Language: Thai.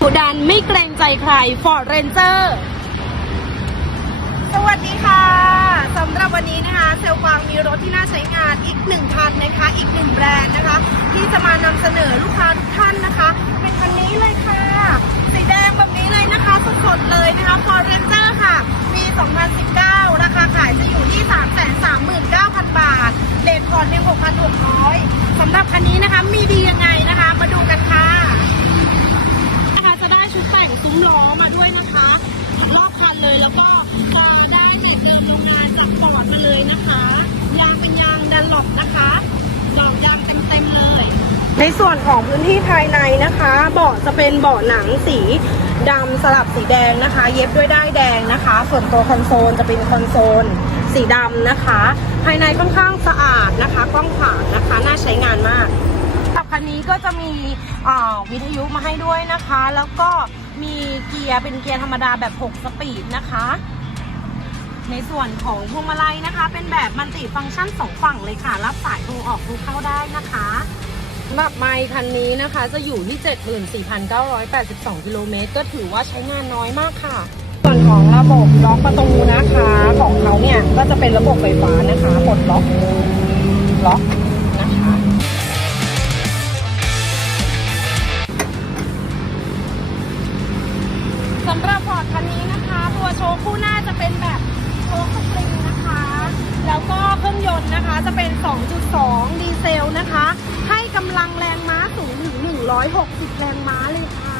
ดูดันไม่เกรงใจใคร Ford Ranger สวัสดีค่ะสำหรับวันนี้นะคะเซลฟางมีรถที่น่าใช้งานอีกหนึ่งคันนะคะ อีกหนึ่งแบรนด์นะคะ ที่จะมานำเสนอลูกค้าทุกท่านนะคะ เป็นคันนี้เลยค่ะ สีแดงแบบนี้เลยนะคะสดๆเลยนะคะ Ford Ranger ค่ะปี 2019 ราคาขายจะอยู่ที่ 339,000 บาทเลทผ่อนเพียง6,600สำหรับคันนี้นะคะมีดียังไงนะคะ มาดูกันค่ะ นะคะจะได้ชุดแต่งซุ้มล้อมาด้วยนะคะ รอบคันเลยแล้วก็จะได้แผ่นเดิมโร งงานจากปอดมาเลยนะคะ ยางเป็นยางดันหลบนะคะดอกยางเต็มๆเลย ในส่วนของพื้นที่ภายในนะคะ เบาะจะเป็นเบาะหนังสีดำสลับสีแดงนะคะ เย็บด้วยด้ายแดงนะคะ ส่วนตัวคอนโซลจะเป็นคอนโซลสีดำนะคะ ภายในค่อนข้างสะอาดนะคะกว้างขวางนะคะ น่าใช้งานมากกับคันนี้ก็จะมีวิทยุมาให้ด้วยนะคะ แล้วก็มีเกียร์เป็นเกียร์ธรรมดาแบบ 6 สปีดนะคะ ในส่วนของพวงมาลัยนะคะ เป็นแบบมันติฟังก์ชันสองฝั่งเลยค่ะ รับสายโทรออกโทรเข้าได้นะคะสำหรับไมค์คันนี้นะคะ จะอยู่ที่ 74,982 กิโลเมตรก็ถือว่าใช้งานน้อยมากค่ะ ส่วนของระบบล็อกประตูนะคะ ของเขาเนี่ยก็จะเป็นระบบไฟฟ้านะคะปลดล็อกล็อกนะคะสำหรับพอร์ตคันนี้นะคะ ตัวโชว์คู่หน้าจะเป็น 2.2 ดีเซลนะคะ ให้กำลังแรงม้าสูงถึง 160 แรงม้าเลยค่ะ